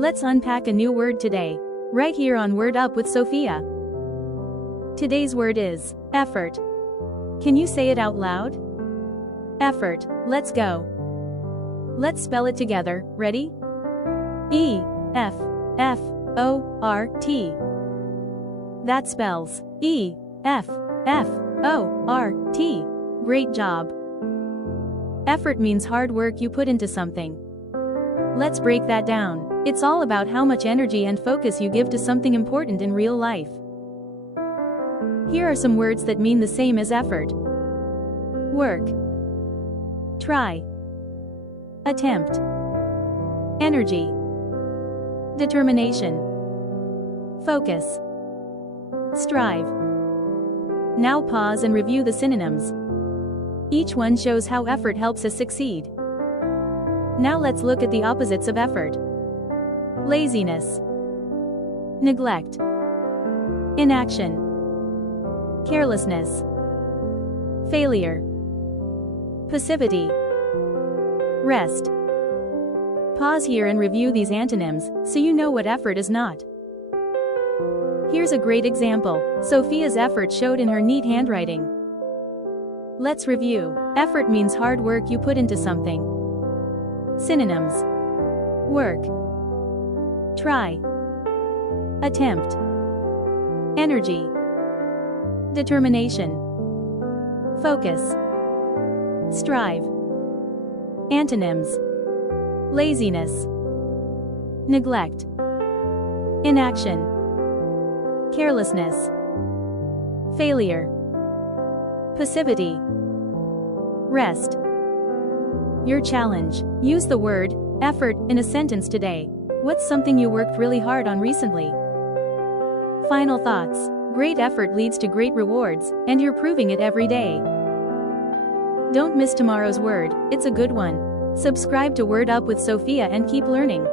Let's unpack a new word today, right here on Word Up with Sophia. Today's word is effort. Can you say it out loud? Effort. Let's go. Let's spell it together. Ready? E-F-F-O-R-T. That spells E-F-F-O-R-T. Great job. Effort means hard work you put into something. Let's break that down. It's all about how much energy and focus you give to something important in real life. Here are some words that mean the same as effort. Work. Try. Attempt. Energy. Determination. Focus. Strive. Now pause and review the synonyms. Each one shows how effort helps us succeed. Now let's look at the opposites of effort. Laziness. Neglect. Inaction. Carelessness. Failure. Passivity. Rest. Pause here and review these antonyms, so you know what effort is not. Here's a great example. Sophia's effort showed in her neat handwriting. Let's review. Effort means hard work you put into something. Synonyms. Work. Try. Attempt. Energy. Determination. Focus. Strive. Antonyms. Laziness. Neglect. Inaction. Carelessness. Failure. Passivity. Rest. Your challenge. Use the word effort in a sentence today. What's something you worked really hard on recently? Final thoughts. Great effort leads to great rewards, and you're proving it every day. Don't miss tomorrow's word, it's a good one. Subscribe to Word Up with Sophia and keep learning.